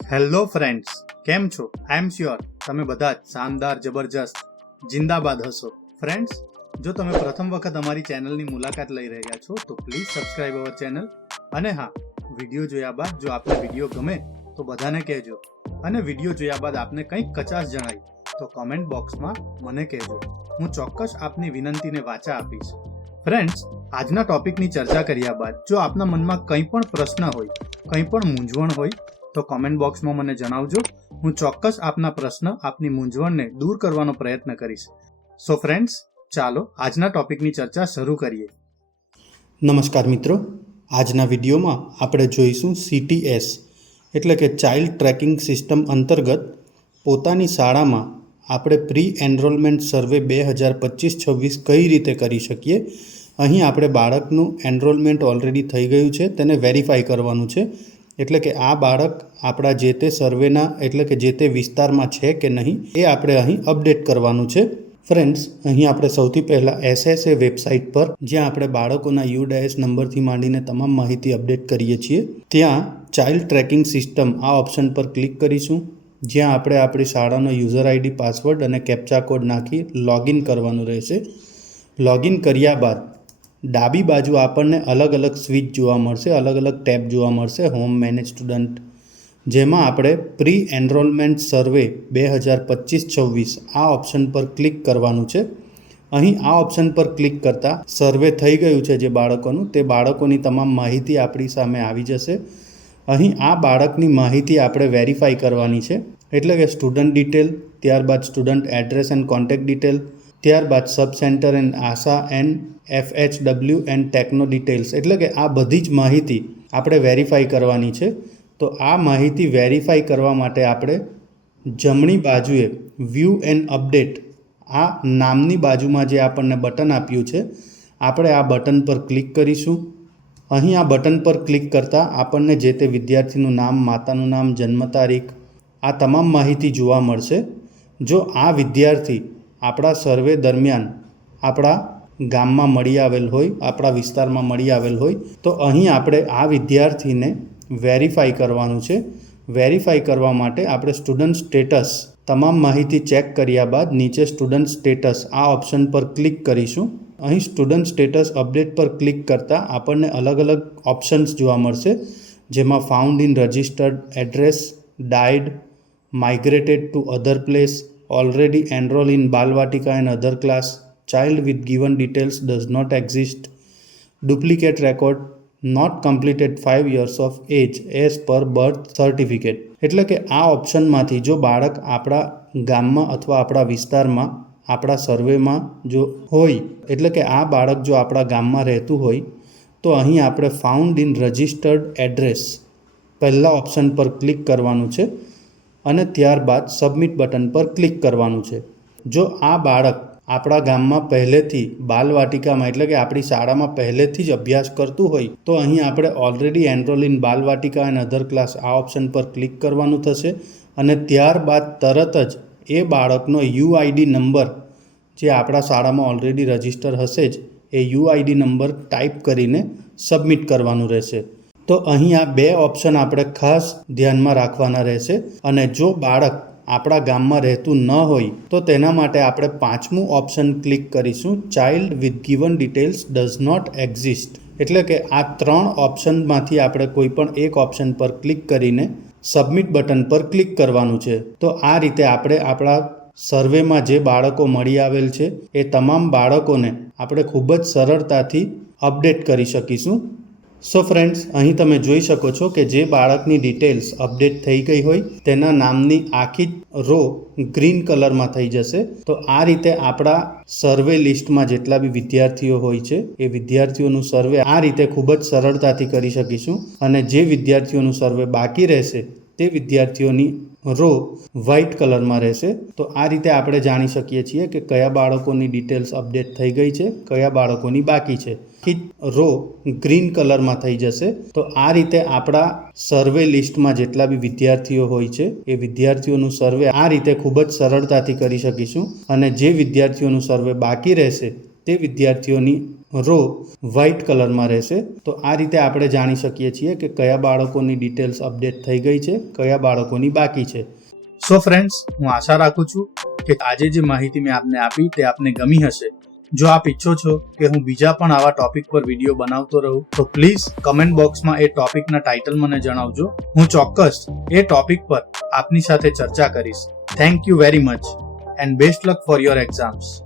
Hello friends, કેમ છો? આઈ am sure તમે બધા જ શાનદાર, જબરજસ્ત, જિંદાબાદ હશો. ફ્રેન્ડ્સ, જો તમે પ્રથમ વખત અમારી ચેનલની મુલાકાત લઈ રહ્યા છો તો પ્લીઝ સબસ્ક્રાઇબ અવર ચેનલ. અને હા, વિડીયો જોયા બાદ જો આપને વિડીયો ગમે તો બધાને કહેજો, અને વિડીયો જોયા બાદ આપને કંઈક કચાશ જણાય તો કોમેન્ટ બોક્સમાં મને કહેજો. હું ચોક્કસ આપની વિનંતીને વાચા આપીશ. ફ્રેન્ડ્સ, આજના ટોપિકની ચર્ચા કર્યા બાદ જો આપના મનમાં કંઈ પણ પ્રશ્ન હોય, કંઈ પણ મૂંઝવણ હોય તો કોમેન્ટ બોક્સમાં મને જણાવજો. હું ચોક્કસ આપના પ્રશ્ન, આપની મૂંઝવણને દૂર કરવાનો પ્રયત્ન કરીશ. સો ફ્રેન્ડ્સ, ચાલો આજના ટોપિકની ચર્ચા શરૂ કરીએ. નમસ્કાર મિત્રો, આજના વિડીયોમાં આપણે જોઈશું CTS એટલે કે ચાઇલ્ડ ટ્રેકિંગ સિસ્ટમ અંતર્ગત પોતાની શાળામાં આપણે પ્રી એનરોલમેન્ટ સર્વે 2025-26 કઈ રીતે કરી શકીએ. અહીં આપણે બાળકનું એનરોલમેન્ટ ઓલરેડી થઈ ગયું છે તેને વેરીફાઈ કરવાનું છે. એટલે કે આ બાળક આપણા જે તે સર્વેના એટલે કે જે તે વિસ્તારમાં છે કે નહીં એ આપણે અહીં અપડેટ કરવાનું છે. ફ્રેન્ડ્સ, અહીં આપણે સૌથી પહેલાં SSA વેબસાઇટ પર, જ્યાં આપણે બાળકોના UDIS નંબરથી માંડીને તમામ માહિતી અપડેટ કરીએ છીએ, ત્યાં ચાઇલ્ડ ટ્રેકિંગ સિસ્ટમ આ ઓપ્શન પર ક્લિક કરીશું, જ્યાં આપણે આપણી શાળાનો યુઝર ID, પાસવર્ડ અને કેપ્ચા કોડ નાખી લોગિન કરવાનું રહેશે. લોગિન કર્યા બાદ ડાબી બાજુ આપણને અલગ અલગ સ્વિચ જોવા મળશે, અલગ અલગ ટેબ જોવા મળશે, હોમ, મેનેજ સ્ટુડન્ટ, જેમાં આપણે પ્રી એનરોલમેન્ટ સર્વે 2025-26 આ ઓપ્શન પર ક્લિક કરવાનું છે. અહીં આ ઓપ્શન પર ક્લિક કરતાં સર્વે થઈ ગયું છે જે બાળકોનું, તે બાળકોની તમામ માહિતી આપણી સામે આવી જશે. અહીં આ બાળકની માહિતી આપણે વેરીફાઈ કરવાની છે, એટલે કે સ્ટુડન્ટ ડિટેલ, ત્યારબાદ student address and contact detail, ત્યારબાદ sub centre and ASHA and FHW and techno details, એટલે કે આ બધી જ માહિતી આપણે વેરીફાઈ કરવાની છે. તો આ માહિતી વેરીફાઈ કરવા માટે આપણે જમણી બાજુએ વ્યૂ એન્ડ અપડેટ આ નામની બાજુમાં જે આપણને બટન આપ્યું છે, આપણે આ બટન પર ક્લિક કરીશું. અહીં આ બટન પર ક્લિક કરતાં આપણને જે તે વિદ્યાર્થીનું નામ, માતાનું નામ, જન્મ તારીખ, આ તમામ માહિતી જોવા મળશે. જો આ વિદ્યાર્થી આપણા સર્વે દરમિયાન આપણા ગામમાં મળી આવેલ હોય, આપણા વિસ્તારમાં મળી આવેલ હોય, તો અહીં આપણે આ વિદ્યાર્થીને વેરીફાઈ કરવાનું છે. વેરીફાઈ કરવા માટે આપણે સ્ટુડન્ટ સ્ટેટસ તમામ માહિતી ચેક કર્યા બાદ નીચે સ્ટુડન્ટ સ્ટેટસ આ ઓપ્શન પર ક્લિક કરીશું. અહીં સ્ટુડન્ટ સ્ટેટસ અપડેટ પર ક્લિક કરતાં આપણને અલગ અલગ ઓપ્શન્સ જોવા મળશે, જેમાં found in registered address, died, migrated to other place, already enrol in Balvatika and other class, child with given details does not exist, duplicate record, not completed 5 years of age as per birth certificate. એટલે કે આ ઓપ્શનમાંથી જો બાળક આપણા ગામમાં અથવા આપણા વિસ્તારમાં આપણા સર્વેમાં જો હોય, એટલે કે આ બાળક જો આપણા ગામમાં રહેતું હોય, તો અહીં આપણે ફાઉન્ડ ઇન રજિસ્ટર્ડ એડ્રેસ પહેલા ઓપ્શન પર ક્લિક કરવાનું છે અને ત્યારબાદ સબમિટ બટન પર ક્લિક કરવાનું છે. જો આ બાળક આપણા ગામમાં પહેલેથી બાલવાટિકામાં એટલે કે આપણી શાળામાં પહેલેથી જ અભ્યાસ કરતું હોય, તો અહીં આપણે already enrol in Balvatika and other class આ ઓપ્શન પર ક્લિક કરવાનું થશે અને ત્યારબાદ તરત જ એ બાળકનો UID નંબર, જે આપણા શાળામાં ઓલરેડી રજિસ્ટર હશે જ, એ UID નંબર ટાઈપ કરીને સબમિટ કરવાનું રહેશે. તો અહીં આ બે ઓપ્શન આપણે ખાસ ધ્યાનમાં રાખવાના રહેશે. અને જો બાળક આપણા ગામમાં રહેતું ન હોય તો તેના માટે આપણે પાંચમું ઓપ્શન ક્લિક કરીશું, child with given details does not exist. એટલે કે આ ત્રણ ઓપ્શનમાંથી આપણે કોઈ પણ એક ઓપ્શન પર ક્લિક કરીને સબમિટ બટન પર ક્લિક કરવાનું છે. તો આ રીતે આપણે આપણા સર્વેમાં જે બાળકો મળી આવેલ છે એ તમામ બાળકોને આપણે ખૂબ જ સરળતાથી અપડેટ કરી શકીશું. સો ફ્રેન્ડ્સ, અહીં તમે જોઈ શકો છો કે જે બાળકની ડિટેલ્સ અપડેટ થઈ ગઈ હોય તેના નામની આખી રો ગ્રીન કલરમાં થઈ જશે. તો આ રીતે આપણા સર્વે લિસ્ટમાં જેટલા બી વિદ્યાર્થીઓ હોય છે એ વિદ્યાર્થીઓનું સર્વે આ રીતે ખૂબ જ સરળતાથી કરી શકીશું. અને જે વિદ્યાર્થીઓનું સર્વે બાકી રહેશે તે વિદ્યાર્થીઓની રો વ્હાઇટ કલરમાં રહેશે. તો આ રીતે આપણે જાણી શકીએ છીએ કે કયા બાળકોની ડિટેલ્સ અપડેટ થઈ ગઈ છે, કયા બાળકોની બાકી છે. રો ગ્રીન કલરમાં થઈ જશે. તો આ રીતે આપણા સર્વે લિસ્ટમાં જેટલા બી વિદ્યાર્થીઓ હોય છે એ વિદ્યાર્થીઓનું સર્વે આ રીતે ખૂબ જ સરળતાથી કરી શકીશું. અને જે વિદ્યાર્થીઓનું સર્વે બાકી રહેશે તે વિદ્યાર્થીઓની રો વ્હાઇટ કલરમાં રહેશે. તો આ રીતે આપણે જાણી શકીએ છીએ કે કયા બાળકોની ડિટેલ્સ અપડેટ થઈ ગઈ છે, કયા બાળકોની બાકી છે. સો ફ્રેન્ડ્સ, હું આશા રાખું છું કે આજે જે માહિતી મેં આપને આપી તે આપને ગમી હશે. જો આપ ઈચ્છો છો કે હું બીજા પણ આવા ટોપિક પર વિડીયો બનાવતો રહું તો પ્લીઝ કમેન્ટ બોક્સમાં એ ટોપિકના ટાઇટલ મને જણાવજો. હું ચોક્કસ એ ટોપિક પર આપની સાથે ચર્ચા કરીશ. Thank you very much and best luck for your exams.